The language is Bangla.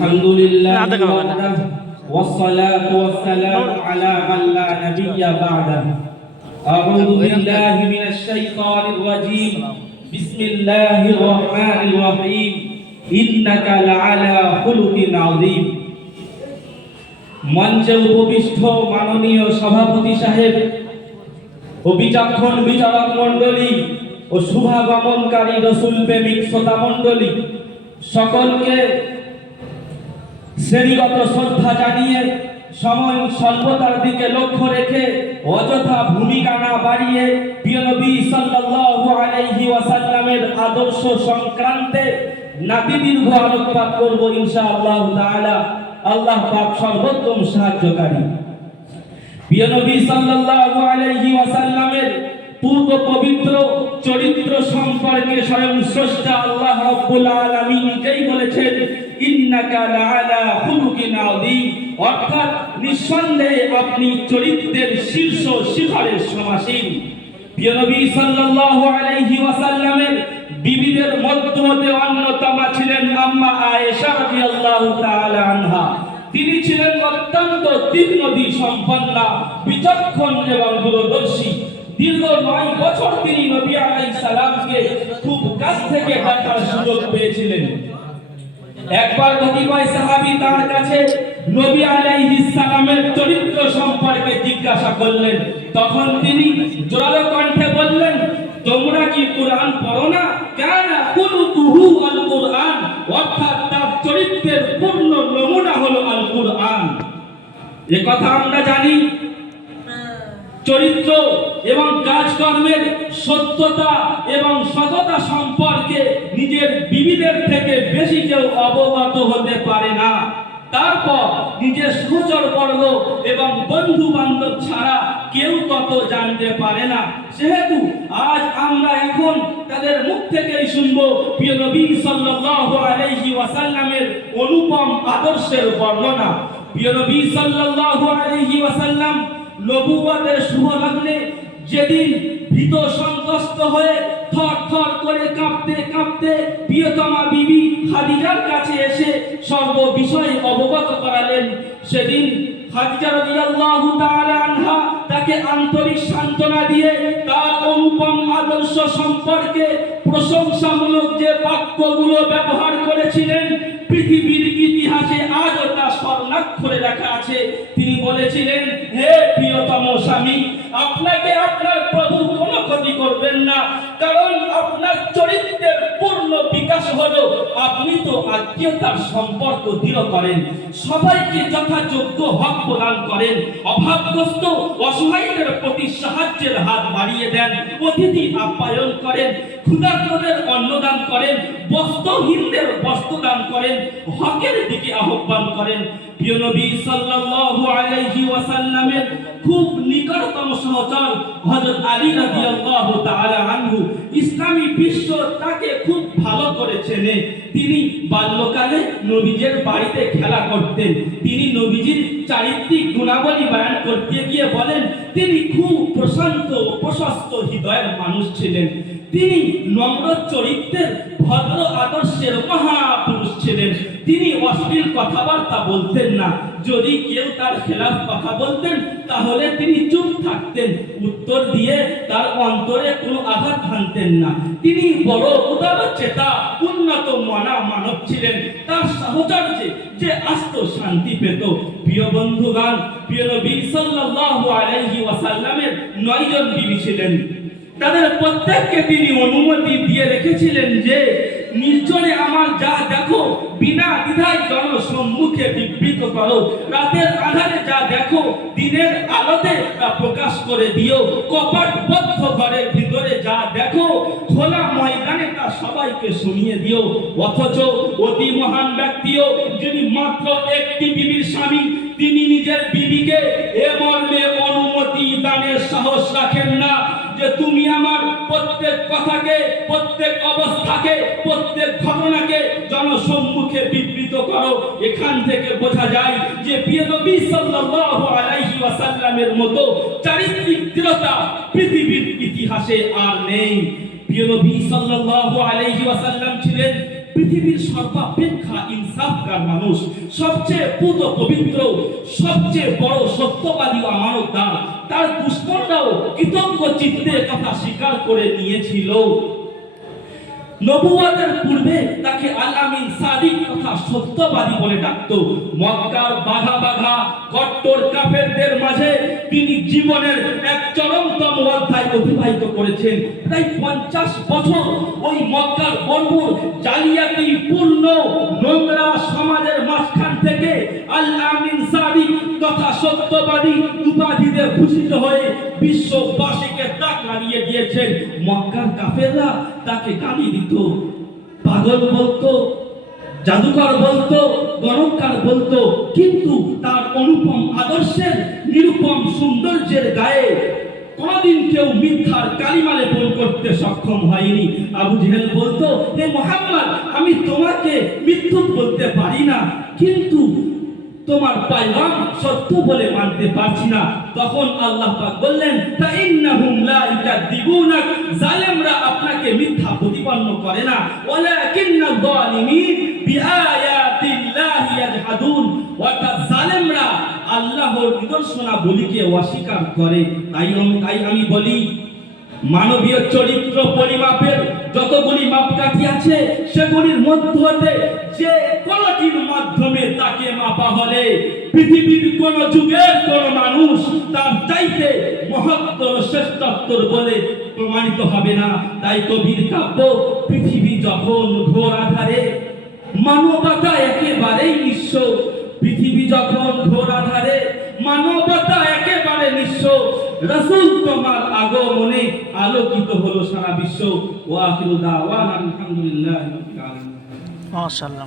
الحمد لله لا، أعتقد أنا. وحده والصلاة والسلام على من لا نبي بعده أعوذ بالله من الشيطان الرجيم بسم الله الرحمن الرحيم إنك لعلى خلق عظيم মঞ্চে উপবিষ্ট মাননীয় সভাপতি সাহেব ও বিচক্ষণ বিচারক মণ্ডলী ও শুভাগমনকারী রসুল প্রেমিক শ্রোতা মণ্ডলী সকলকে শ্রেণীগত শ্রদ্ধা জানিয়ে সময় স্বল্পতার দিকে লক্ষ্য রেখে অযথা ভূমিকা না বাড়িয়ে প্রিয় নবী সাল্লাল্লাহু আলাইহি ওয়াসাল্লামের আদর্শ সংক্রান্তে নাতি দীর্ঘ আলোকপাত করব ইনশাআল্লাহ তাআলা। আল্লাহ পাক সর্বোত্তম সাহায্যকারী। প্রিয় নবী সাল্লাল্লাহু আলাইহি ওয়াসাল্লামের পূর্ব পবিত্র চরিত্র সম্পর্কে স্বয়ং স্রষ্টা আল্লাহ রাব্বুল আলামিন নিজেই বলেছেন ইন্নাকা ছিলেন তিনি ছিলেন অত্যন্ত সম্পন্না, বিচক্ষণ এবং দূরদর্শী। দীর্ঘ নয় বছর তিনি নবী আলাইহিস সালামকে খুব কাছ থেকে দেখার সুযোগ পেয়েছিলেন। একবার কতিপয় সাহাবী তার কাছে নবী আলাইহিস সালামের চরিত্র সম্পর্কে জিজ্ঞাসা করলেন। তখন তিনি জোরালো কণ্ঠে বললেন তোমরা কি কোরআন পড়ো না? কেন কুলুতুহু আল কোরআন অর্থাৎ তার চরিত্রের পূর্ণ নমুনা হলো আল কোরআন এ কথা আমরা জানি। চরিত্র এবং কাজকর্মের সত্যতা এবং সততা সম্পর্কে নিজের বিবিদের থেকে বেশি কেউ অবগত হতে পারে না। তারপর নিজের সহচর বর্গ এবং বন্ধু বান্ধব ছাড়া কেউ তত জানতে পারে না। সেহেতু আজ আমরা এখন তাদের মুখ থেকেই শুনব, প্রিয় নবী সাল্লাল্লাহু ওয়াসাল্লামের অনুপম আদর্শের বর্ণনা। প্রিয় নবী সাল্লাল্লাহু আলাইহি ওয়াসাল্লাম নবুয়াদের শুভ লগ্নে যেদিন ভীত সন্ত্রস্ত হয়ে থর থর করে কাঁপতে কাঁপতে প্রিয়তমা বিবি খাদিজার কাছে এসে সর্ব বিষয় অবগত করালেন। সেদিন খাদিজা রাদিয়াল্লাহু তাআলা আনহা তাকে আন্তরিক সান্ত্বনা দিয়ে তার অনুপম আদর্শ সম্পর্কে প্রশংসামূলক যে বাক্যগুলো ব্যবহার করেছিলেন, পৃথিবীর ইতিহাসে আজও তা স্বর্ণাক্ষরে লেখা আছে। তিনি বলেছিলেন, হে প্রিয়তম কারণ আপনার চরিত্রের পূর্ণ বিকাশ হলো আপনি তো আত্মীয়তার সম্পর্ক দৃঢ় করেন, সবাইকে যথাযোগ্য হক প্রদান করেন, অভাবগ্রস্ত, অসহায়দের প্রতি সাহায্যের হাত বাড়িয়ে দেন, অতিথি আপ্যায়ন করেন ক্ষুধার্তদের অন্নদান করেন, বস্ত্রহীনদের বস্ত্র দান করেন, হকের দিকে আহ্বান করেন। প্রিয় নবী সাল্লাল্লাহু আলাইহি ওয়াসাল্লামের খুব নিকটতম সহচর হযরত আলী রাদিয়াল্লাহু তাআলা আনহু ইসলামী বিশ্ব তাকে খুব ভালো করে চেনে। তিনি বাল্যকালে নবীজের বাড়িতে খেলা করতেন। তিনি নবীজির চারিত্রিক গুণাবলী বয়ান করতে গিয়ে বলেন, তিনি খুব প্রশান্ত প্রশস্ত হৃদয়ের মানুষ ছিলেন। তিনি নম্র চরিত্রের ভদ্র আদর্শের মহাপুরুষ ছিলেন। তিনি অশ্লীল কথাবার্তা বলতেন না। যদি কেউ তার খেলাফ কথা বলতেন, তাহলে তিনি চুপ থাকতেন। উত্তর দিয়ে তার অন্তরে কোনো আঘাত হানতেন না। তিনি বড় উদার চেতা, উন্নত মনা মানব ছিলেন। তার সাহচর্যে যে আস্ত শান্তি পেত। প্রিয় বন্ধুগান প্রিয় নবী সাল্লাল্লাহু আলাইহি ওয়াসাল্লামের নয়জন বিবি ছিলেন। তাদের প্রত্যেককে তিনি অনুমতি দিয়ে রেখেছিলেন যে, নির্জনে আমার যা দেখো, বিনা দ্বিধায় জনসম্মুখে বিবৃত করো। রাতের আধারে যা দেখো, দিনের আলোতে তা প্রকাশ করে দিও। কপাটবদ্ধ ঘরের ভিতরে যা দেখো, খোলা ময়দানে তা সবাইকে শুনিয়ে দিও। অথচ অতি মহান ব্যক্তিও যিনি মাত্র একটি বিবির স্বামী, তিনি নিজের বিবিকে এ মর্মে অনুমতি দানের সাহস রাখেন না। তুমি আমার প্রত্যেক কথাকে, প্রত্যেক অবস্থাকে, প্রত্যেক ঘটনাকে জনসম্মুখে বিবৃত করো। এখান থেকে বোঝা যায় যে প্রিয় নবী সাল্লাল্লাহু আলাইহি ওয়াসাল্লামের মতো চারিত্রিক দৃঢ়তা পৃথিবীর ইতিহাসে আর নেই। প্রিয় নবী সাল্লাল্লাহু আলাইহি ওয়াসাল্লাম ছিলেন পৃথিবীর সর্বাপেক্ষা ইনসাফকার মানুষ, সবচেয়ে পুত পবিত্র, সবচেয়ে বড় সত্যবাদী আমানতদার। তার দুশ্মনরাও কৃতজ্ঞ চিত্তে কথা স্বীকার করে নিয়েছিল। নবুয়াদের পূর্বে তাকে সাদিক তথা সত্যবাদী বলে ডাকতো। মক্কার বাঘা বাঘা, কট্টর কাফেরদের মাঝে তিনি জীবনের এক চরমতম অধ্যায় অতিবাহিত করেছেন। প্রায় পঞ্চাশ বছর ওই মক্কার বর্বর জালিয়াতি সত্যবাদী উপাধিতে ভূষিত হয়ে বিশ্ববাসীকে তাক লাগিয়ে দিয়েছেন মক্কার কাফেররা। তাকে গালি দিত, পাগল বলতো, জাদুকর বলতো গণকার বলতো, কিন্তু তার অনুপম আদর্শের, নিরুপম সৌন্দর্যের গায়ে কোনদিন কেউ মিথ্যার কালিমা লেপন করতে সক্ষম হয়নি। আবু জেহেল বলতো, হে মোহাম্মদ, আমি তোমাকে মিথ্যু বলতে পারি না, কিন্তু তোমার পাইলাম সত্য বলে মানতে পারছি না। তখন আল্লাহ পাক বললেন, তা ইন্নাহুম লা ইকাদিবুনাক জালেমরা আপনাকে মিথ্যা প্রতিপন্ন করে না। ওয়ালাকিন্না যালিমিন বিআয়াতিল্লাহি ইয়াজহাদুন। অর্থাৎ জালেমরা আল্লাহর নিদর্শনাবলীকে অস্বীকার করে। তাই তাই আমি বলি, মানবীয় চরিত্র পরিমাপের যতগুলি মাপকাঠি আছে, সেগুলির মধ্য যে কোনটির মাধ্যমে তাকে মাপা হলে পৃথিবীর কোন যুগের কোন মানুষ তার চাইতে মহত্তর, শ্রেষ্ঠত্তর বলে প্রমাণিত হবে না। তাই কবির কাব্য পৃথিবী যখন ঘোর আধারে, মানবতা একেবারেই নিঃস্ব। পৃথিবী যখন ঘোর আধারে, মানবতা একেবারে নিঃস্ব। রসুল তোমার আগমনে আলোকিত হলো সারা বিশ্ব। ওয়া আখিরু দাওয়ানা আলহামদুলিল্লাহি রাব্বিল আলামিন। মাশাআল্লাহ